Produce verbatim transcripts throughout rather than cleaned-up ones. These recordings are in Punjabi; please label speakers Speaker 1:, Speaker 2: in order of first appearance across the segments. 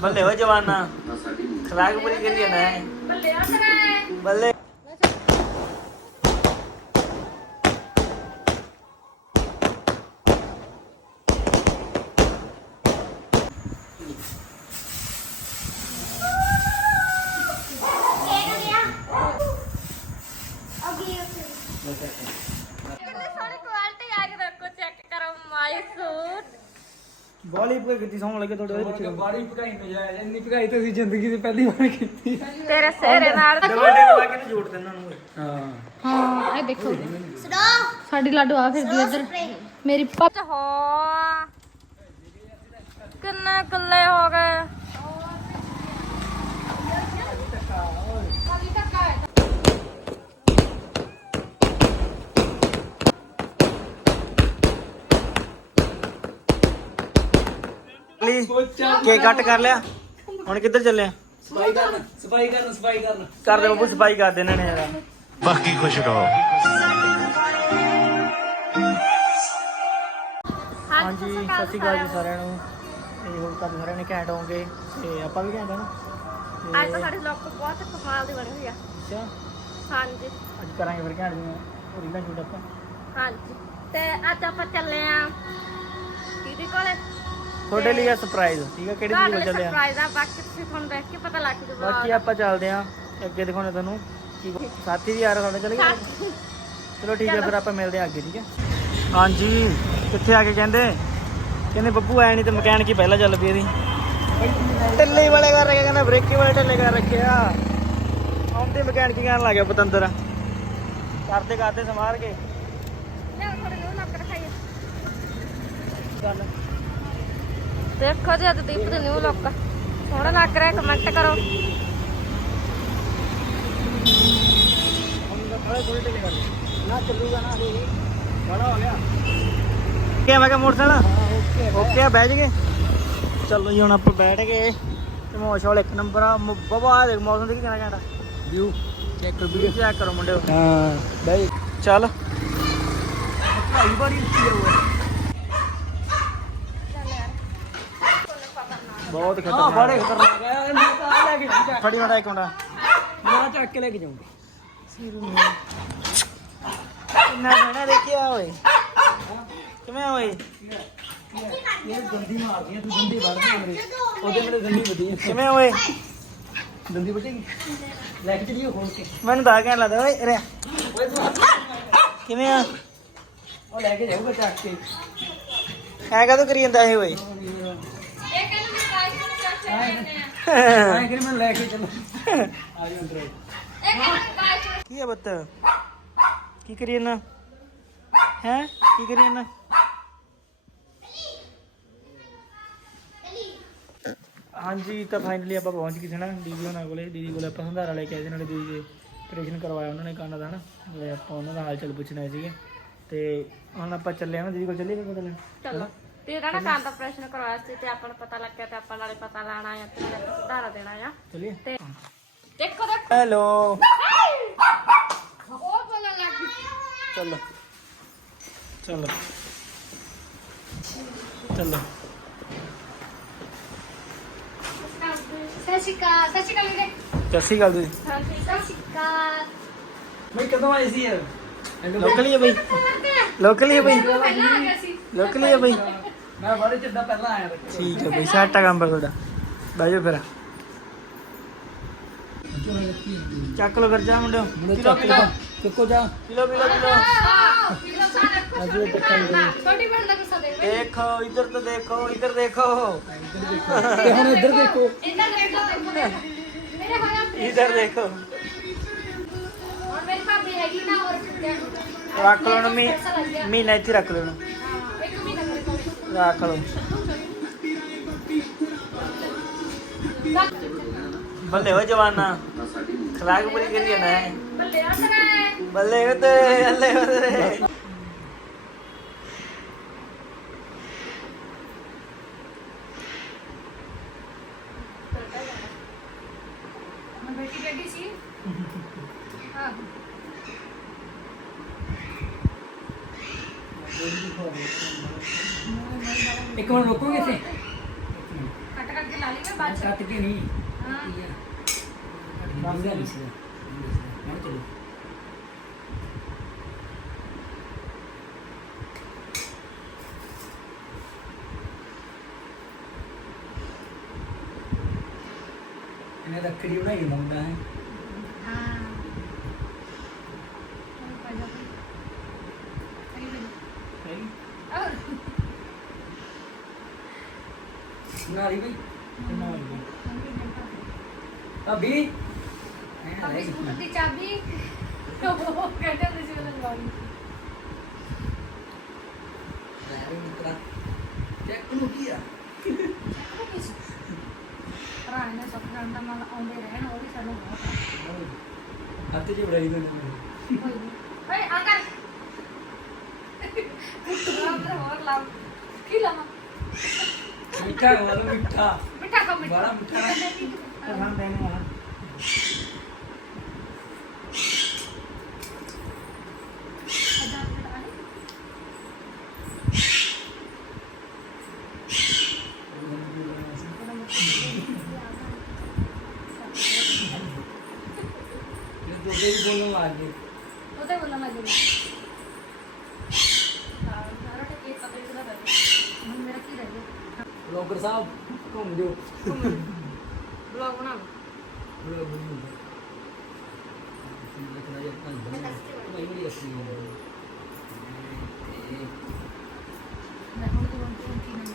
Speaker 1: ਬੱਲੇ ਹੋ ਜਵਾਨਾ ਖਰਾਕ ਪੂਰੀ ਕਰੀ ਨਾ ਬੱਲੇ ਆ ਤੇਰੇ ਬੱਲੇ ਬਾਲੀ ਪਕਾਈ ਕੀਤੀ ਸੌਣ ਲੱਗੇ ਤੁਹਾਡੇ ਵਿੱਚ ਬਾਲੀ ਪਕਾਈ ਨਜਾਇਜ਼ ਇੰਨੀ ਪਕਾਈ ਤਾਂ ਅਸੀਂ ਜ਼ਿੰਦਗੀ ਦੀ ਪਹਿਲੀ ਵਾਰ ਕੀਤੀ
Speaker 2: ਤੇਰੇ ਸਿਹਰੇ ਨਾਲ
Speaker 1: ਡਬਲ ਲਾ ਕੇ ਜੋੜ ਦੇ ਇਹਨਾਂ ਨੂੰ ਹਾਂ
Speaker 2: ਹਾਂ ਇਹ ਦੇਖੋ ਸਾਡੀ ਲਾਡੂ ਆ ਫਿਰਦੀ ਇੱਧਰ ਮੇਰੀ ਪੱਤ ਹੋ ਕਿੰਨੇ ਕੱਲੇ ਹੋ ਗਏ
Speaker 1: ਕੇਕ ਕੱਟ ਕਰ ਲਿਆ ਹੁਣ ਕਿੱਧਰ ਚੱਲੇ ਆ
Speaker 3: ਸਫਾਈ ਕਰਨ ਸਫਾਈ ਕਰਨ ਸਫਾਈ ਕਰਨ
Speaker 1: ਕਰ ਦੇ ਬੱਬੂ ਸਫਾਈ ਕਰ ਦੇ ਇਹਨਾਂ ਨੇ ਯਾਰ
Speaker 4: ਬਾਕੀ ਖੁਸ਼ ਰਹੋ।
Speaker 1: ਹਾਂਜੀ ਸਤਿ ਸ਼੍ਰੀ ਅਕਾਲ ਜੀ ਸਾਰਿਆਂ ਨੂੰ ਤੇ ਹੋਰ ਤਾਂ ਸਾਰਿਆਂ ਨੇ ਘੈਂਟ ਹੋਣਗੇ ਤੇ ਆਪਾਂ ਵੀ ਘੈਂਟ ਆ ਨਾ
Speaker 2: ਅੱਜ ਤਾਂ ਸਾਡੇ ਲੋਕ ਬਹੁਤ ਕਮਾਲ ਦੀ ਬਣੀ ਹੋਈ ਆ
Speaker 1: ਅੱਛਾ
Speaker 2: ਹਾਂਜੀ
Speaker 1: ਅੱਜ ਕਰਾਂਗੇ ਫਿਰ ਘੈਂਟ ਦੀਆਂ ਰੀਲਾਂ ਸ਼ੂਟ ਆਪਾਂ
Speaker 2: ਹਾਂਜੀ ਤੇ ਅੱਜ ਆਪਾਂ ਚੱਲੇ ਆ ਦੀਦੀ ਕੋਲੇ
Speaker 1: ਤੁਹਾਡੇ ਲਈ ਆ ਸਰਪ੍ਰਾਈਜ਼ ਠੀਕ ਆ ਕਿਹੜੀ ਚੀਜ਼ ਕੋਲ ਚੱਲੇ ਆ
Speaker 2: ਸਰਪ੍ਰਾਈਜ਼ ਆ ਬਾਕੀ ਤੁਸੀਂ ਤੁਹਾਨੂੰ ਦੇਖ ਕੇ ਪਤਾ ਲੱਗ ਜੂਗਾ
Speaker 1: ਬਾਕੀ ਆਪਾਂ ਚੱਲਦੇ ਆ ਅੱਗੇ ਦਿਖਾਉਣੇ ਤੁਹਾਨੂੰ ਕੀ ਸਾਥੀ ਵੀ ਯਾਰ ਸਾਡੇ ਚਲੇ ਗਏ ਚਲੋ ਠੀਕ ਹੈ ਫਿਰ ਆਪਾਂ ਮਿਲਦੇ ਆ ਅੱਗੇ ਠੀਕ ਹੈ ਹਾਂਜੀ ਕਿੱਥੇ ਆ ਕੇ ਕਹਿੰਦੇ ਕਹਿੰਦੇ ਬੱਬੂ ਆਇਆ ਨਹੀਂ ਤੇ ਮਕੈਨਿਕ ਹੀ ਪਹਿਲਾਂ ਚੱਲ ਪਈ ਇਹਦੀ ਟੱਲੇ ਵਾਲੇ ਕਰ ਰੱਖਿਆ ਕਹਿੰਦਾ ਬ੍ਰੇਕੀ ਵਾਲੇ ਟੱਲੇ ਕਰ ਰੱਖਿਆ ਆਉਂਦੇ ਮਕੈਨਿਕ ਹੀ ਕਹਿਣ ਲੱਗ ਗਿਆ ਪਤੰਦਰ ਕਰਦੇ ਕਰਦੇ ਸਮਾਰ ਕੇ
Speaker 2: ਦੇਖੋ ਜੀ ਅੱਜ ਦੀਪ ਦੇ ਨਿਊ ਲੁੱਕ ਸੋਹਣਾ ਲੱਗ ਰਿਹਾ ਕਮੈਂਟ ਕਰੋ
Speaker 1: ਨਾ ਚੱਲੂਗਾ ਨਾ ਬੜਾ ਹੋ ਗਿਆ ਕੀ ਮੈਂ ਕਿਹਾ ਮੋਟਰਸਾਈਕਲ ਓਕੇ ਆ ਬਹਿ ਜਗੇ ਚਲੋ ਜੀ ਹੁਣ ਆਪਾਂ ਬੈਠ ਗਏ ਤੇ ਮੌਸਮ ਇੱਕ ਨੰਬਰ ਆ ਬਾਬਾ ਦੇਖ ਮੌਸਮ ਦੇ ਕੀ ਕਹਿਣਾ ਚਾਹਦਾ ਵਿਊ ਚੈੱਕ ਕਰੋ ਵੀਡੀਓ ਚੈੱਕ ਕਰੋ ਮੁੰਡਿਓ ਹਾਂ ਬਈ ਚੱਲ ਭਾਈ ਬੜੀ ਉੱਚੀ ਆ ਬਹੁਤ ਖਤਰਨਾਕ ਹਾਂ ਬੜੇ ਖਤਰਨਾਕ ਆ ਇਹਨੂੰ ਤਾਂ ਲੈ ਕੇ ਜਾ ਫੜੀ ਮੜਾ ਇੱਕ ਮੁੰਡਾ ਮੈਂ ਚੱਕ ਕੇ ਲੈ ਕੇ ਜਾਊਂਗਾ ਕਿੰਨਾ ਸੋਹਣਾ ਦੇਖਿਆ ਓਏ ਕਿਵੇਂ ਓਏ ਇਹ ਦੰਦੀ ਮਾਰਦੀਆਂ ਤੂੰ ਦੰਦੀ ਵੜਦੀ ਮੇਰੇ ਉਹਦੇ ਮੇਰੇ ਦੰਦੀ ਵੱਡੀ ਕਿਵੇਂ ਓਏ ਦੰਦੀ ਵੱਢੇਗੀ ਲੈ ਕੇ ਚਲੀਓ ਖੋਲ ਕੇ ਮੈਨੂੰ ਤਾਂ ਕਹਿਣ ਲੱਗਦਾ ਓਏ ਰੇ ਓਏ ਤੂੰ ਕਿਵੇਂ ਆ ਉਹ ਲੈ ਕੇ ਜਾਊਗਾ ਚੱਕ ਕੇ ਐ ਕਦੋਂ ਕਰੀ ਜਾਂਦਾ ਇਹ ਓਏ ਆਏ ਕਿ ਮੈਂ ਲੈ ਕੇ ਚੱਲ ਆ ਜਾ ਅੰਦਰ ਕੀ ਹੈ ਬੱਤ ਕੀ ਕਰੀ ਨਾ ਹੈ ਕੀ ਕਰੀ ਨਾ ਹਾਂਜੀ ਤਾਂ ਫਾਈਨਲੀ ਆਪਾਂ ਪਹੁੰਚ ਗਏ ਸੀ ਨਾ ਦੀਦੀ ਉਹਨਾਂ ਕੋਲੇ ਦੀਦੀ ਕੋਲੇ ਆਪਾਂ ਸੰਧਾਰਾ ਲੈ ਕੇ ਆਏ ਸੀ ਨਾਲੇ ਦੀਦੀ ਦੇ ਆਪਰੇਸ਼ਨ ਕਰਵਾਇਆ ਉਹਨਾਂ ਨੇ ਕੰਨ ਦਾ ਨਾ ਤੇ ਆਪਾਂ ਉਹਨਾਂ ਦਾ ਹਾਲ ਚਾਲ ਪੁੱਛਣਾ ਸੀਗੇ ਤੇ ਹੁਣ ਆਪਾਂ ਚੱਲੇ ਆ ਨਾ ਦੀਦੀ ਕੋਲ ਚੱਲੀਏ ਫਿਰ ਪਤਾ ਲੈਣ
Speaker 2: ਚਲੋ ਤੇ ਇਹਦਾ ਨਾ ਕੰਨ ਦਾ ਆਪਰੇਸ਼ਨ ਕਰਵਾਇਆ ਸੀ ਤੇ ਆਪਾਂ ਨੂੰ ਪਤਾ ਲੱਗਿਆ ਤੇ ਆਪਾਂ ਨਾਲੇ ਪਤਾ ਲਾਣਾ ਆ ਤੇ ਨਾਲੇ ਆਪਾਂ ਸੁਧਾਰਾ ਦੇਣਾ ਆ
Speaker 1: ਚੱਲੀਏ
Speaker 2: ਤੇ ਦੇਖੋ ਦੇਖੋ
Speaker 1: ਹੈਲੋ
Speaker 2: ਉਹ ਬੋਲਣ ਲੱਗ ਗਈ
Speaker 1: ਚਲੋ ਚਲੋ ਚਲੋ
Speaker 2: ਸਤਿ ਸ਼੍ਰੀ ਅਕਾਲ ਸਤਿ ਸ਼੍ਰੀ ਅਕਾਲ ਵੀਰੇ
Speaker 1: ਸਤਿ ਸ਼੍ਰੀ ਅਕਾਲ ਜੀ
Speaker 2: ਹਾਂਜੀ ਸਤਿ ਸ਼੍ਰੀ ਅਕਾਲ
Speaker 3: ਮੈਂ ਕਦੋਂ ਆਈ ਸੀ ਯਾਰ
Speaker 1: ਲੋਕਲੀ ਹੈ ਬਈ ਲੋਕਲੀ ਹੈ ਬਈ
Speaker 2: ਪਹਿਲਾਂ ਆ ਗਿਆ ਸੀ
Speaker 1: ਲੋਕਲੀ ਹੈ ਬਈ
Speaker 3: ਮੈਂ ਬੜੇ ਚਿੱਦਾ ਪਹਿਲਾਂ ਆਇਆ
Speaker 1: ਠੀਕ ਹੈ ਬਈ ਸੈਟ ਆ ਕੰਮ ਤੁਹਾਡਾ ਬਹਿ ਜਾਓ ਫਿਰ ਚੱਕ ਲੋ ਫਿਰ ਜਾ ਮੁੰਡਿਓ ਕਿਲੋ ਕਿਲੋ
Speaker 3: ਕਿੱਕੋ ਜਾ
Speaker 1: ਕਿਲੋ ਕਿਲੋ ਕਿਲੋ
Speaker 2: ਛੋਟੀ ਭੈਣ ਦਾ ਗੁੱਸਾ ਦੇਖ
Speaker 1: ਦੇਖੋ ਇਧਰ ਤਾਂ ਦੇਖੋ ਇਧਰ ਦੇਖੋ
Speaker 3: ਤੇ ਹੁਣ ਇੱਧਰ ਦੇਖੋ
Speaker 2: ਇੰਨਾ ਦੇਖੋ ਮੇਰੇ ਹੋਇਆ
Speaker 1: ਇਧਰ ਦੇਖੋ
Speaker 2: ਹੁਣ ਮੇਰੀ ਭਾਬੀ ਹੈਗੀ ਨਾ ਔਰ
Speaker 1: ਰੱਖ ਲਓ ਨੂੰ ਮਹੀਨਾ ਇੱਥੇ ਰੱਖ ਲਓ ਨੂੰ
Speaker 2: ਇੱਕ ਮਹੀਨਾ ਕਰੇ ਕੋਲ
Speaker 1: ਰੱਖ ਲਓ ਬੱਲੇ ਹੋ ਜਵਾਨਾ ਖਰਾਕ ਪੂਰੀ ਕਰੀ ਨਾ
Speaker 2: ਬੱਲੇ ਆ ਤੇਰੇ
Speaker 1: ਬੱਲੇ ਹੋ ਤੇ ਬੱਲੇ ਹੋ ਤੇ
Speaker 2: ਬੇਟੀ ਬੇਟੀ ਸੀ ਹਾਂ
Speaker 3: ਇੱਕ ਮਿੰਟ ਰੁਕੋਗੇ ਇੱਥੇ
Speaker 2: ਕੱਟ ਕੱਟ ਕੇ ਲਾ ਲਈ ਮੈਂ ਬਾਅਦ ਚ
Speaker 3: ਕੱਟ ਕੇ ਨਹੀਂ
Speaker 2: ਹਾਂ
Speaker 3: ਦੱਸ ਦੇ ਨਹੀਂ ਸੀ ਮੈਂ ਚਲੋ ਇਹਨੇ ਰੱਖੜੀ ਬਣਾਈ ਹੁੰਦਾ ਹੈ
Speaker 2: ਹਾਂ ਪਾ ਜਾ ਔਰ
Speaker 3: ਨਾਲੀ ਬਈ ਅਭੀ
Speaker 2: ਅਭੀ ਸਕੂਟਰ ਦੀ ਚਾਬੀ ਉਹ ਕਹਿੰਦੇ ਤੁਸੀਂ ਉਹ ਲਗਵਾਉਣੀ
Speaker 3: ਚੈੱਕ ਨੂੰ ਕੀ ਆ
Speaker 2: ਭਰਾ ਨੇ ਸੁਪਨਾ ਦਾ ਮਨ ਆਉਂਦੇ ਰਹਿਣ ਉਹ ਵੀ ਸਾਨੂੰ ਬਹੁਤ
Speaker 3: ਹੱਥ 'ਚ ਬੜਾਈ ਦੇ
Speaker 2: ਕੋਈ ਨਹੀਂ ਓਏ ਅੰਕਲ ਅੰਦਰ ਹੋਰ ਲਾਓ ਕੀ ਲਾਵਾਂ
Speaker 3: ਮਿੱਠਾ ਵਾਲਾ ਮਿੱਠਾ
Speaker 2: ਮਿੱਠਾ ਕਾ ਮਿੱਠਾ
Speaker 3: ਬੜਾ ਮਿੱਠਾ
Speaker 1: ਹਾਂ ਦੇਣੇ ਵਾਲਾ
Speaker 2: ਅਦਾ ਅਦਾ ਆਲੇ
Speaker 3: ਇਹ ਦੋ ਦੇ ਬੋਲਣ ਲੱਗ ਗਏ
Speaker 2: ਉਹਦੇ ਬੋਲਣ ਲੱਗ ਗਈ ਸਾਰਾ ਟਕੇ ਪਤਲੇ ਸੁਣਾ ਕਰ ਹੁਣ ਮੇਰਾ ਕੀ ਰਹਿ ਗਿਆ
Speaker 3: ਬਲੌਗਰ ਸਾਹਿਬ ਘੁੰਮ ਜਾਓ
Speaker 2: ਬਲੌਗ ਬਣਾ
Speaker 3: ਬਲੌਗ ਨਹੀਂ ਹੁੰਦਾ ਲਿਖਣਾ ਜਾਂ ਤਾਂ ਨਹੀਂ ਮੇਰੀ ਅਸਲੀ ਹੈ
Speaker 2: ਮੈਂ ਹੁਣ ਤੋਂ ਹੁਣ ਕੀ ਨਹੀਂ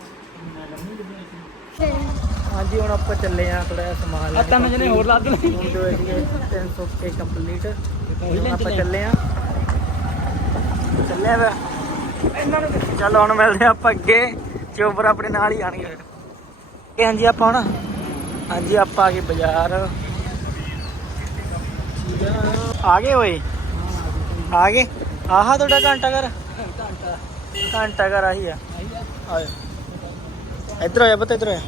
Speaker 1: ਹਾਂਜੀ ਹੁਣ ਆਪਾਂ ਚੱਲੇ ਆ ਥੋੜਾ ਜਿਹਾ ਸਮਾਨ
Speaker 3: ਆ ਤਿੰਨ ਜਣੇ ਹੋਰ ਲੱਦ ਲੈ
Speaker 1: ਹੁਣ ਜੋ ਹੈਗੀ ਤਿੰਨ ਸੌ ਕੇ ਕੰਪਲੀਟ ਆਪਾਂ ਚੱਲੇ ਆ ਚੱਲੇ ਆ ਫਿਰ ਇਹਨਾਂ ਨੂੰ ਚਲੋ ਹੁਣ ਮਿਲਦੇ ਆ ਆਪਾਂ ਅੱਗੇ ਚੋਬਰ ਆਪਣੇ ਨਾਲ ਹੀ ਆਣਗੇ ਫਿਰ ਇਹ ਹਾਂਜੀ ਆਪਾਂ ਹੁਣ ਹਾਂਜੀ ਆਪਾਂ ਆ ਗਏ ਬਾਜ਼ਾਰ ਆ ਗਏ ਓਏ ਆ ਗਏ ਆਹਾ ਤੁਹਾਡਾ ਘੰਟਾ ਘਰ
Speaker 3: ਘੰਟਾ
Speaker 1: ਘੰਟਾ ਘਰ ਆਹੀ ਆ ਆਜੋ ਇੱਧਰ ਆਇਆ ਪਤਾ ਇੱਧਰ ਆਇਆ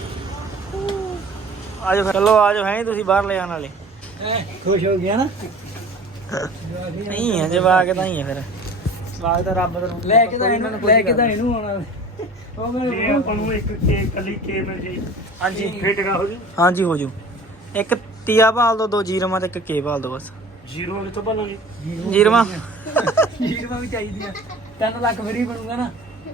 Speaker 1: ਆਜੋ ਫਿਰ ਚਲੋ ਆਜੋ ਹੈ ਤੁਸੀਂ ਬਾਹਰ ਲੈ ਆਉਣ ਵਾਲੇ
Speaker 3: ਖੁਸ਼ ਹੋ ਗਿਆ ਨਾ
Speaker 1: ਨਹੀਂ ਹੈ ਜਵਾਕ ਤਾਂ ਹੀ ਹੈ ਫਿਰ ਜਵਾਕ ਤਾਂ ਰੱਬ ਦਾ ਰੂਪ
Speaker 3: ਲੈ ਕੇ ਤਾਂ ਇਹਨੂੰ ਲੈ ਕੇ ਤਾਂ ਇਹਨੂੰ ਆਉਣਾ ਉਹ ਮੈਂ
Speaker 4: ਆਪਾਂ ਨੂੰ ਇੱਕ ਕੇ ਕੱਲੀ ਕੇ ਮਿਲ ਜੇ
Speaker 1: ਹਾਂਜੀ
Speaker 4: ਫੇਟਗਾ ਹੋ ਜੂ
Speaker 1: ਹਾਂਜੀ ਹੋ ਜੂ ਇੱਕ ਤੀਆ ਭਾਲ ਦੋ ਦੋ ਜੀਰਮਾਂ ਤੇ ਇੱਕ ਕੇ ਭਾਲ ਦੋ ਬਸ
Speaker 4: ਜ਼ੀਰੋ ਕਿੱਥੋਂ ਬਣਾਂਗੇ
Speaker 1: ਜੀਰਮਾਂ
Speaker 3: ਜੀਰਮਾਂ ਵੀ ਚਾਹੀਦੀਆਂ ਤਿੰਨ ਲੱਖ ਫਰੀ ਬਣੂਗਾ ਨਾ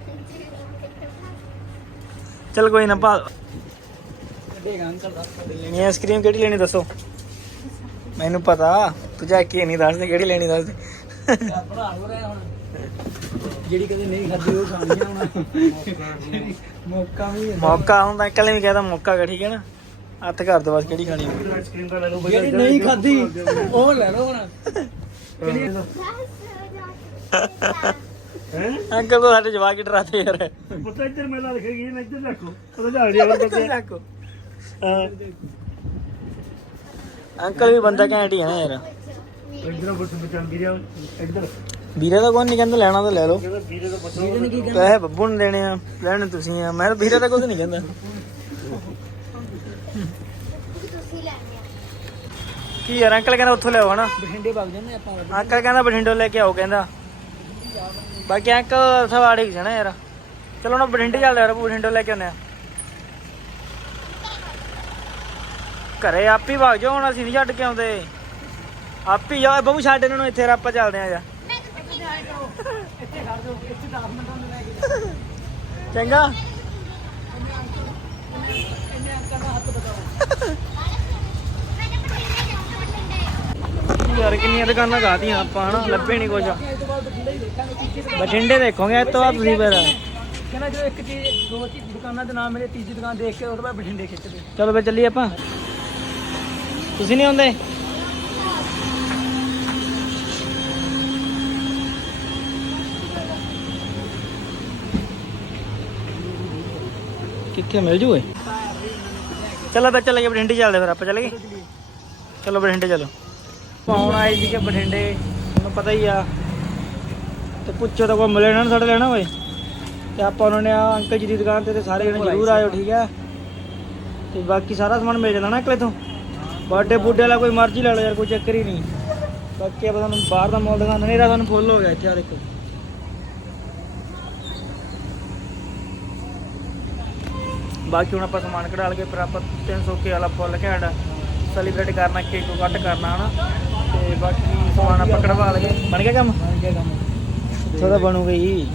Speaker 1: ਚਲ ਕੋਈ ਨਾ ਭਾਲ
Speaker 3: ਕੱਢੇਗਾ ਅੰਕਲ ਦਾ
Speaker 1: ਲੈਣੀ ਆਈਸਕ੍ਰੀਮ ਕਿਹੜੀ ਲੈਣੀ ਦੱਸੋ ਮੈਨੂੰ ਪਤਾ ਤੂੰ ਜਾ ਕੇ ਨਹੀਂ ਦੱਸਦੇ ਕਿਹੜੀ ਲੈਣੀ ਦੱਸ ਦੇ
Speaker 3: ਬਣਾ ਹੋ ਰਿਹਾ ਹੁਣ ਜਿਹੜੀ ਕਦੇ ਨਹੀਂ ਖਾਦੀ ਉਹ ਖਾਣੀ ਆ ਹੁਣ ਮੌਕਾ ਵੀ ਹੈ।
Speaker 1: ਮੌਕਾ ਹੁੰਦਾ ਕੱਲ ਵੀ ਕਹਿੰਦਾ ਮੌਕਾ ਗਾ ਠੀਕ ਹੈ ਨਾ ਹੱਥ ਕਰ ਦੋ ਬਸ ਕਿਹੜੀ ਖਾਣੀ
Speaker 4: ਆਈਸਕ੍ਰੀਮ ਦਾ ਲੈ ਲਓ
Speaker 3: ਜਿਹੜੀ ਨਹੀਂ ਖਾਦੀ ਉਹ ਲੈ ਲਓ ਹੁਣ
Speaker 4: ਹੈ
Speaker 1: ਅੰਕਲ ਤੋਂ ਸਾਡੇ ਜਵਾਕ ਹੀ ਡਰਾਤੇ ਯਾਰ
Speaker 4: ਪੁੱਤ ਇੱਧਰ ਮੇਲਾ ਲਿਖੇਗੀ ਨਾ ਇੱਧਰ ਰੱਖੋ ਉਹਦਾ ਝਾੜ ਜਿਹਾ ਵਰਗਾ ਪਿਆ।
Speaker 1: ਦੇਖੋ
Speaker 4: ਹਾਂ
Speaker 1: ਅੰਕਲ ਵੀ ਬੰਦਾ ਘੈਂਟ ਹੀ ਹੈ ਨਾ ਯਾਰ
Speaker 4: ਇੱਧਰ ਬੁੱਤ ਬਚਾਂ ਵੀਰੇ ਇੱਧਰ
Speaker 1: ਵੀਰੇ ਦਾ ਕੋਈ ਨਹੀਂ ਕਹਿੰਦਾ ਲੈਣਾ ਤਾਂ ਲੈ ਲਓ
Speaker 4: ਕਹਿੰਦਾ ਵੀਰੇ ਦਾ ਬੱਚਾ
Speaker 3: ਇਹਨੇ ਕੀ
Speaker 1: ਪੈਸੇ ਬੱਬੂ ਨੂੰ ਦੇਣੇ ਆ ਲੈਣੇ ਤੁਸੀਂ ਆ ਮੈਂ ਤਾਂ ਵੀਰੇ ਦਾ ਕੁਝ ਨਹੀਂ ਕਹਿੰਦਾ ਕੀ ਯਾਰ ਅੰਕਲ ਕਹਿੰਦਾ ਉੱਥੋਂ ਲਿਆਓ ਹਨਾ
Speaker 3: ਬਠਿੰਡੇ ਵਗ ਜਾਂਦੇ ਆਪਾਂ
Speaker 1: ਅੰਕਲ ਕਹਿੰਦਾ ਬਠਿੰਡੋਂ ਲੈ ਕੇ ਆਓ ਕਹਿੰਦਾ ਬਾਕੀ ਅੰਕਲ ਸਵਾੜੇ ਜਾਣਾ ਯਾਰ ਚਲੋ ਨਾ ਬਠਿੰਡੇ ਚੱਲਦੇ ਯਾਰ ਬਠਿੰਡੋਂ ਲੈ ਕੇ ਆਉਂਦੇ ਆ ਘਰੇ ਆਪ ਹੀ ਵਗ ਜਾਓ ਹੁਣ ਅਸੀਂ ਨਹੀਂ ਛੱਡ ਕੇ ਆਉਂਦੇ ਆਪ ਹੀ ਜਾਓ ਬੱਬੂ ਛੱਡ ਇਹਨਾਂ ਨੂੰ ਇੱਥੇ ਆਪਾਂ ਚੱਲਦੇ ਆ ਜਾ
Speaker 3: ਇੱਥੇ ਖੜ ਜਾਓ ਇੱਥੇ ਦਸ ਮਿੰਟਾਂ ਦੇ ਲੈ ਕੇ
Speaker 1: ਚੰਗਾ
Speaker 3: ਇੰਨੇ ਅੰਕਲ ਦਾ ਹੱਥ ਬਤਾਓ
Speaker 1: ਯਾਰ ਕਿੰਨੀਆਂ ਦੁਕਾਨਾਂ ਗਾਤੀਆਂ ਆਪਾਂ ਹਨਾ ਲੱਭੇ ਨਹੀਂ ਕੁਝ
Speaker 3: ਇਸ ਤੋਂ ਬਾਅਦ ਬਠਿੰਡੇ ਹੀ ਦੇਖਾਂਗੇ ਤੀਜੀ
Speaker 1: ਬਠਿੰਡੇ ਦੇਖੋਗੇ ਇਸ ਤੋਂ ਬਾਅਦ ਤੁਸੀਂ ਫਿਰ
Speaker 3: ਕਹਿੰਦਾ ਜੋ ਇੱਕ ਚੀਜ਼ ਦੋ ਚੀਜ਼ ਦੁਕਾਨਾਂ ਦੇ ਨਾਮ ਮੇਰੇ ਤੀਜੀ ਦੁਕਾਨ ਦੇਖ ਕੇ ਉਹ ਤੋਂ ਬਾਅਦ ਬਠਿੰਡੇ ਖਿੱਚਦੇ
Speaker 1: ਚਲੋ ਫਿਰ ਚੱਲੀਏ ਆਪਾਂ ਤੁਸੀਂ ਨਹੀਂ ਆਉਂਦੇ ਕਿੱਥੇ ਮਿਲ ਜੂਏ ਚਲੋ ਫਿਰ ਚੱਲ ਗਏ ਬਠਿੰਡੇ ਚੱਲਦੇ ਫਿਰ ਆਪਾਂ ਚੱਲ ਗਏ ਚਲੋ ਬਠਿੰਡੇ ਚਲੋ ਪਾਉਣ ਆਏ ਜੀ ਕਿ ਬਠਿੰਡੇ ਤੁਹਾਨੂੰ ਪਤਾ ਹੀ ਆ ਤੇ ਪੁੱਛੋ ਤਾਂ ਕੋਈ ਮਿਲੇ ਨਾ ਸਾਡੇ ਲੈਣਾ ਹੋਏ ਤੇ ਆਪਾਂ ਉਹਨਾਂ ਨੇ ਆ ਅੰਕਲ ਜੀ ਦੀ ਦੁਕਾਨ ਤੇ ਤੇ ਸਾਰੇ ਜਣੇ ਜ਼ਰੂਰ ਆਇਓ ਠੀਕ ਹੈ ਤੇ ਬਾਕੀ ਸਾਰਾ ਸਮਾਨ ਮਿਲ ਜਾਂਦਾ ਨਾ ਅਕਲੇ ਤੋਂ ਬਰਥਡੇ ਬੁੱਢੇ ਵਾਲਾ ਕੋਈ ਮਰਜ਼ੀ ਲੈ ਲਓ ਯਾਰ ਕੋਈ ਚੱਕਰ ਹੀ ਨਹੀਂ ਬਾਕੀ ਆਪਾਂ ਤੁਹਾਨੂੰ ਬਾਹਰ ਦਾ ਮਾਲ ਦਿਖਾਉਂਦੇ ਨਹੀਂ ਰਾ ਤੁਹਾਨੂੰ ਫੁੱਲ ਹੋ ਗਿਆ ਇੱਥੇ ਆ ਦੇਖੋ ਬਾਕੀ ਹੁਣ ਆਪਾਂ ਸਮਾਨ ਕਢਾ ਲਗੇ, ਫਿਰ ਆਪਾਂ ਤਿੰਨ ਸੌ ਕੇ ਵਾਲਾ ਫੁੱਲ ਘੈਂਟ ਸੈਲੀਬ੍ਰੇਟ ਕਰਨਾ, ਕੇਕ ਕੱਟ ਕਰਨਾ ਹਨਾ। ਤੇ ਬਾਕੀ ਸਮਾਨ ਆਪਾਂ ਕਢਵਾ ਲਗੇ। ਬਣ ਗਿਆ ਕੰਮ?
Speaker 3: ਬਣ ਗਿਆ ਕੰਮ।
Speaker 1: ਇੱਥੇ ਤਾਂ ਬਣੂਗਾ ਹੀ,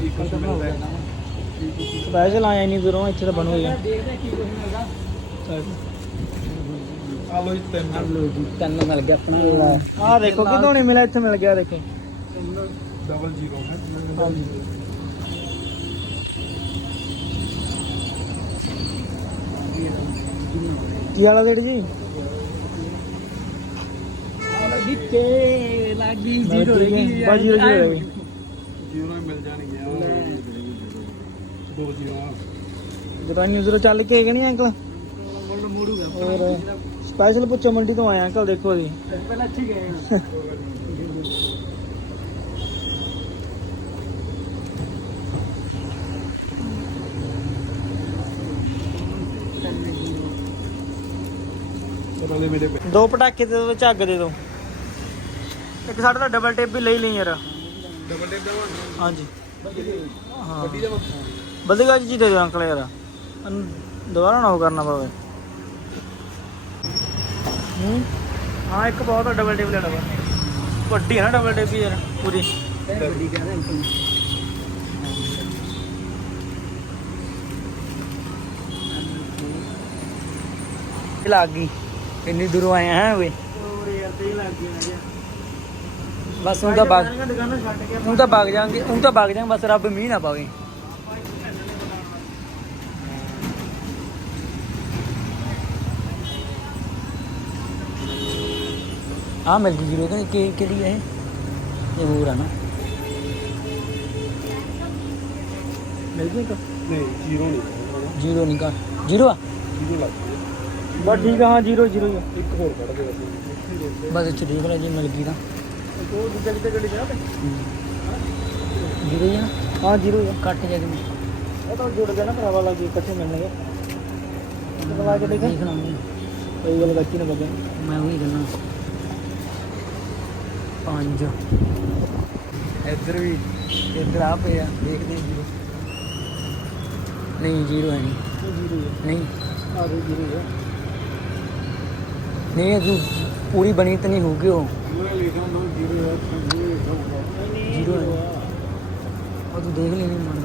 Speaker 1: ਸਪੈਸ਼ਲ ਆਇਆ ਇੰਨੀ ਦੂਰੋਂ, ਇੱਥੇ ਤਾਂ ਬਣੂਗਾ ਹੀ।
Speaker 3: ਦੇਖਦੇ ਕੀ ਕੁਝ ਮਿਲਦਾ।
Speaker 4: ਆ ਲੋ ਜੀ ਤਿੰਨ
Speaker 3: ਆ ਲੋ ਜੀ ਤਿੰਨ ਮਿਲ ਗਿਆ ਆਪਣਾ।
Speaker 1: ਆਹ ਦੇਖੋ ਕਿਦੋਂ ਨਹੀਂ ਮਿਲਿਆ, ਇੱਥੇ ਮਿਲ ਗਿਆ ਦੇਖੋ।
Speaker 4: ਡਬਲ ਜ਼ੀਰੋ ਹੈ।
Speaker 1: ਹਾਂਜੀ ਕੀ ਹਾਲ ਆ ਡੈਡੀ ਜੀ?
Speaker 3: ਲੱਗੀ ਤੇ ਲੱਗੀ ਜ਼ੀਰੋ ਰਹਿ ਗਈ
Speaker 1: ਬਸ ਜ਼ੀਰੋ ਜ਼ੀਰੋ ਰਹਿ ਗਈ।
Speaker 4: ਜ਼ੀਰੋ ਹੀ ਮਿਲ ਜਾਣਗੀਆਂ। ਦੋ ਜ਼ੀਰੋ
Speaker 1: ਜਦੋਂ ਨਿਊ ਜ਼ੀਰੋ ਚੱਲ ਕੇ ਗਏ ਨਹੀਂ ਅੰਕਲ?
Speaker 3: ਮੁੱਲ ਮੋੜੂਗਾ।
Speaker 1: ਹੋਰ ਸਪੈਸ਼ਲ ਪੁੱਛੋ ਮੰਡੀ ਤੋਂ ਆਇਆ ਅੰਕਲ, ਦੇਖੋ ਜੀ
Speaker 3: ਪਹਿਲਾਂ ਇੱਥੇ ਗਏ ਨਾ।
Speaker 4: ਨਾਲੇ ਮੇਰੇ
Speaker 1: ਦੋ ਪਟਾਕੇ ਦੇ ਦੋ, ਝੱਗ ਦੇ ਦੋ। ਇੱਕ ਸਾਡੇ ਦਾ ਡਬਲ ਟੇਪ ਵੀ ਲਈ ਲਈ ਯਾਰ।
Speaker 4: ਡਬਲ ਟੇਪ ਦਾ
Speaker 1: ਹਾਂਜੀ ਹਾਂ
Speaker 4: ਵੱਡੀ ਦਾ
Speaker 1: ਵਧੇਗਾ ਜੀ ਦੇ ਦਿਓ ਅੰਕਲ ਯਾਰ, ਅਨ- ਦੁਬਾਰਾ ਨਾ ਉਹ ਕਰਨਾ ਪਵੇ। ਹੂੰ ਹਾਂ ਇੱਕ ਬਹੁਤ ਆ ਡਬਲ ਟੇਪ ਲੈਣਾ ਵਾ, ਵੱਡੀ ਹੈ ਨਾ ਡਬਲ ਟੇਪ ਵੀ ਯਾਰ ਪੂਰੀ।
Speaker 3: ਵੱਡੀ ਕਹਿੰਦਾ ਅੰਕਲ
Speaker 1: ਲੱਗ ਗਈ,
Speaker 3: ਇੰਨੀ ਦੂਰੋਂ ਆਏ ਹੈ ਓਏ।
Speaker 1: ਹੋਰ ਯਾਰ ਤੇ ਲੱਗ ਗਈ ਨਾ
Speaker 3: ਬਸ ਹੁਣ ਤਾਂ ਬਾਗ
Speaker 1: ਦੁਕਾਨਾਂ ਛੱਡ ਕੇ
Speaker 3: ਹੁਣ ਤਾਂ ਬਾਗ ਜਾਾਂਗੇ, ਹੁਣ ਤਾਂ ਬਾਗ ਜਾਾਂਗੇ, ਬਸ ਰੱਬ ਮੀਂਹ ਨਾ ਪਾਵੇ। ਆ ਮਿਲ ਗਈ ਜ਼ੀਰੋ ਕਿ ਕਿ- ਕਿਹੜੀ ਹੈ ਇਹ? ਇਹ ਹੋਰ ਆ ਨਾ।
Speaker 1: ਮਿਲ ਗਈ ਤਾਂ
Speaker 4: ਨਹੀਂ ਜ਼ੀਰੋ ਨਹੀਂ
Speaker 3: ਜ਼ੀਰੋ ਨਹੀਂ ਕਾ ਜ਼ੀਰੋ ਆ
Speaker 4: ਜ਼ੀਰੋ ਲੱਗ ਗਿਆ।
Speaker 1: ਬਸ ਠੀਕ ਆ। ਹਾਂ ਜ਼ੀਰੋ ਜ਼ੀਰੋ ਹੀ ਆ।
Speaker 4: ਇੱਕ ਹੋਰ ਕੱਢ ਦੇ ਬਸ।
Speaker 3: ਬਸ ਇੱਥੇ ਦੇਖ ਲੈ ਜੇ ਮਿਲ ਗਈ ਤਾਂ
Speaker 1: ਉਹ ਦੂਜਾ ਕਿਤੇ ਗੱਡੀ ਜਾ
Speaker 3: ਜ਼ੀਰੋ ਹੀ ਆ ਨਾ।
Speaker 1: ਹਾਂ ਜ਼ੀਰੋ ਹੀ ਆ।
Speaker 3: ਕੱਟ ਜਾ ਕੇ
Speaker 1: ਉਹ ਤਾਂ ਜੁੜ ਗਏ ਨਾ ਭਰਾਵਾ, ਲੱਗੇ ਇਕੱਠੇ ਮਿਲਣਗੇ। ਲਾ ਕੇ ਦੇਖ
Speaker 3: ਦੇਖ ਲਾਂਗੇ।
Speaker 1: ਕੋਈ ਗੱਲ ਕੱਚੀ ਨਾ ਬੱਗੇ।
Speaker 3: ਮੈਂ ਉਹੀ ਕਰਨਾ ਪੰਜ ਇੱਧਰ ਵੀ ਇੱਧਰ ਆ ਪਿਆ ਦੇਖਦੇ ਹਾਂ ਜੀਰੋ। ਨਹੀਂ ਜ਼ੀਰੋ ਹੈ ਨਹੀਂ
Speaker 1: ਜ਼ੀਰੋ ਹੀ ਆ।
Speaker 3: ਨਹੀਂ
Speaker 1: ਆਹ ਵੀ ਜ਼ੀਰੋ ਹੀ ਆ।
Speaker 3: ਨਹੀਂ ਅਜੂ ਪੂਰੀ ਬਣੀ ਤਾਂ ਨਹੀਂ ਹੋਊਗੀ ਉਹ
Speaker 4: ਪੂਰਾ ਲਿਖਿਆ ਹੁੰਦਾ ਜ਼ੀਰੋ ਹੈ, ਜ਼ੀਰੋ ਲਿਖਿਆ ਹੁੰਦਾ।
Speaker 3: ਜ਼ੀਰੋ ਹੈ। ਉਹ ਤੂੰ ਦੇਖ ਲਈ ਨਹੀਂ ਮੰਨਦਾ।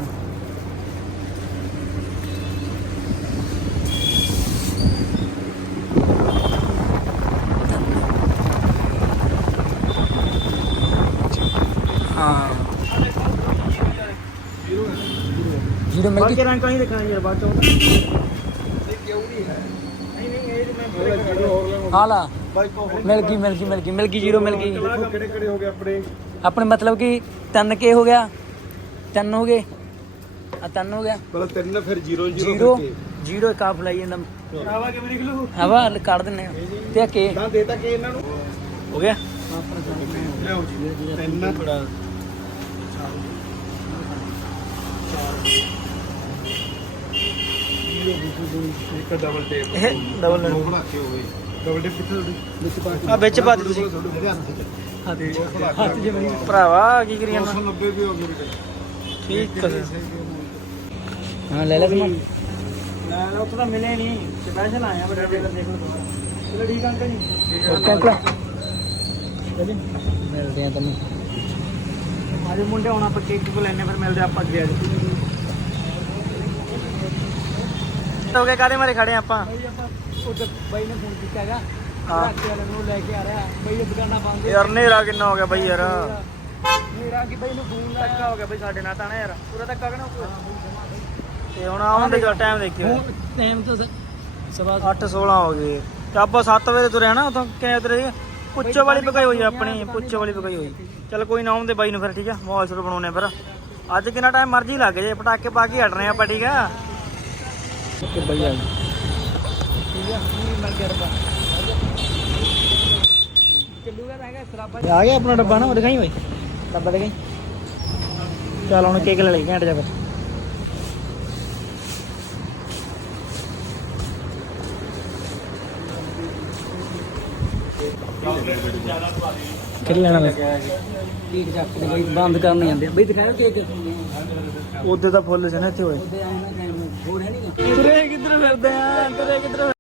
Speaker 3: ਹਾਂ ਜ਼ੀਰੋ ਮਿਲ
Speaker 1: ਬਾਕੀ
Speaker 3: ਗਈ।
Speaker 1: ਰੰਗ ਕਹੀਂ ਦੇਖਣਾ ਯਾਰ ਬਾਅਦ ਚੋਂ।
Speaker 4: ਇਹ ਕਿਉਂ ਨਹੀਂ ਹੈ?
Speaker 1: ਨਹੀਂ ਨਹੀਂ ਇਹ ਮੈਂ
Speaker 4: ਥੋੜਾ ਜ਼ੀਰੋ ਹੋਰ ਲੈ
Speaker 3: ਆ ਲਾ
Speaker 4: ਬਾਈ ਕੋ
Speaker 3: ਮਿਲ ਗਈ ਮਿਲ ਗਈ ਮਿਲ ਗਈ ਮਿਲ ਗਈ ਜ਼ੀਰੋ ਮਿਲ ਗਈ।
Speaker 4: ਦੇਖੋ ਕਿਹੜੇ ਕਿਹੜੇ ਹੋ ਗਏ ਆਪਣੇ।
Speaker 3: ਆਪਣੇ ਮਤਲਬ ਕਿ ਤਿੰਨ ਕੇ ਹੋ ਗਿਆ, ਤਿੰਨ ਹੋ ਗਏ ਆ, ਤਿੰਨ ਹੋ ਗਿਆ
Speaker 4: ਪਹਿਲਾਂ ਤਿੰਨ ਫਿਰ ਜ਼ੀਰੋ
Speaker 3: ਜ਼ੀਰੋ ਜ਼ੀਰੋ ਕਾਫ ਲਾਈ ਜਾਂਦਾ।
Speaker 1: ਭਰਾਵਾ ਕਿਵੇਂ ਨਿਕਲੂ?
Speaker 3: ਹਵਾ ਕੱਢ ਦਿੰਨੇ ਆ ਤੇ ਆ ਕੇ
Speaker 4: ਤਾਂ ਦੇਤਾ ਕਿ ਇਹਨਾਂ ਨੂੰ
Speaker 1: ਹੋ ਗਿਆ।
Speaker 4: ਲਿਆਓ ਜੀ ਤਿੰਨ ਬੜਾ ਇੱਕ ਡਬਲ ਟੇਪ
Speaker 1: ਇਹ ਡਬਲ
Speaker 4: ਦੋ ਬਣਾ ਕੇ ਹੋਵੇ। ਡਬਲ ਟੇਪ ਕਿੱਥੇ ਤੁਹਾਡੀ
Speaker 3: ਵਿੱਚ ਪਾ
Speaker 1: ਆ ਵਿੱਚ ਪਾ ਦੇ ਤੁਸੀਂ।
Speaker 3: ਹੱਥ ਹੱਥ ਜੇ ਮੇਰੀ
Speaker 1: ਭਰਾਵਾ ਕੀ ਕਰੀ
Speaker 4: ਦੋ
Speaker 1: ਜਾਂਦਾ?
Speaker 4: ਸੌ ਨੱਬੇ ਵੀ ਹੋ ਗਏ ਮੇਰੇ।
Speaker 1: ਠੀਕ ਹੈ।
Speaker 3: ਹਾਂ ਲੈ ਲੈ ਸਮਾਨ।
Speaker 1: ਨਾ ਨਾ ਉੱਥੇ ਤਾਂ ਮਿਲੇ ਨਹੀਂ, ਸਪੈਸ਼ਲ ਆਇਆ ਬੜਾ ਦੇਖ ਲਓ ਦੁਬਾਰਾ। ਚਲੋ ਠੀਕ ਆ ਅੰਕਲ ਜੀ।
Speaker 3: ਓਕੇ ਅੰਕਲ ਮਿਲਦੇ ਆ ਤੁਹਾਨੂੰ।
Speaker 1: ਆਜੇ ਮੁੰਡੇ ਹੁਣ ਆਪਾਂ ਕੇਕ ਕੋ ਲੈਣੇ, ਫਿਰ ਮਿਲਦੇ ਆਪਾਂ ਅੱਗੇ। ਅੱਜ ਹੋ ਗਏ ਕਾਦੇ ਮਾਰੇ ਖੜੇ ਆਪਾਂ?
Speaker 3: ਉਧਰ ਬਾਈ ਨੇ ਫੋਨ ਕੀਤਾ ਹੈਗਾ
Speaker 1: ਹਾਂ।
Speaker 3: ਰਾਤੇ ਵਾਲੇ ਨੂੰ ਲੈ ਕੇ ਆ ਰਿਹਾ ਬਈ ਇਹ ਦੁਕਾਨਾਂ ਬੰਦ
Speaker 1: ਯਾਰ ਨੇਰਾ ਕਿੰਨਾ ਹੋ ਗਿਆ ਬਈ ਯਾਰ।
Speaker 3: ਮੇਰਾ ਕਿ ਬਈ ਨੂੰ ਫੋਨ
Speaker 1: ਧੱਕਾ ਹੋ ਗਿਆ ਬਈ ਸਾਡੇ ਨਾਲ ਤਾਂ ਨਾ ਯਾਰ, ਪੂਰਾ ਧੱਕਾ ਕਹਣਾ। ਤੇ ਹੁਣ ਆਉਣ ਦੇ ਟਾਈਮ ਦੇਖਿਓ,
Speaker 3: ਟਾਈਮ ਤੋਂ ਸਵਾ
Speaker 1: ਅੱਠ ਸੋਲਾਂ ਹੋ ਗਏ ਤੇ ਆਪਾਂ ਸੱਤ ਵਜੇ ਤੁਰੇ ਨਾ ਉਦੋਂ ਕਿੰਨੇ ਤੁਰੇ ਸੀ? ਪੁੱਛੋ ਵਾਲੀ ਪਕਾਈ ਹੋਈ ਆ ਆਪਣੀ, ਪੁੱਛੋ ਵਾਲੀ ਪਕਾਈ ਹੋਈ। ਚਲ ਕੋਈ ਨਾ ਆਉਣ ਦੇ ਬਾਈ ਨੂੰ ਫਿਰ, ਠੀਕ ਆ ਮੋਬਾਈਲ ਸ਼ੁਰੂ ਬਣਾਉਣੇ ਫਿਰ। ਅੱਜ ਕਿੰਨਾ ਟਾਈਮ ਮਰਜ਼ੀ ਲੱਗ ਜੇ, ਪਟਾਕੇ ਪਾ ਕੇ ਹਟਣੇ ਆਪਾਂ, ਠੀਕ ਆ।
Speaker 3: ਓਕੇ ਬਈ ਆ ਠੀਕ ਆ ਕੀ ਮਿਲ ਗਿਆ ਰਬਾ ਚੱਲੂਗਾ ਤਾਂ ਹੈਗਾ ਸਰਾਬਾ
Speaker 1: ਆ ਗਿਆ ਆਪਣਾ ਡੱਬਾ ਨਾ, ਉਹ ਦਿਖਾਈ ਹੋਈ ਡੱਬਾ ਦਿਖਾਈ। ਚੱਲ ਹੁਣ ਕੇਕ ਲੈ ਲਈ ਘੰਟੇ ਜਾ ਫਿਰ। ਕਿਹੜੀ ਲੈਣਾ ਲੱਗਿਆ?
Speaker 3: ਠੀਕ ਚੱਕ ਦੇ ਬਈ ਬੰਦ ਕਰਨ ਜਾਂਦੇ ਆ ਬਈ ਦਿਖਾਓ ਕੇਕ
Speaker 1: ਉਹਦੇ ਤਾਂ ਫੁੱਲ ਸੀ ਨਾ ਇੱਥੇ ਹੋਏ।
Speaker 3: ਉਹਦੇ ਆਏ ਨਾ ਟਾਈਮ ਹੋਰ ਹੈ ਨਹੀਂਗਾ
Speaker 1: ਤੁਰੇ ਕਿੱਧਰ ਫਿਰਦੇ ਆ ਤੁਰੇ ਕਿੱਧਰ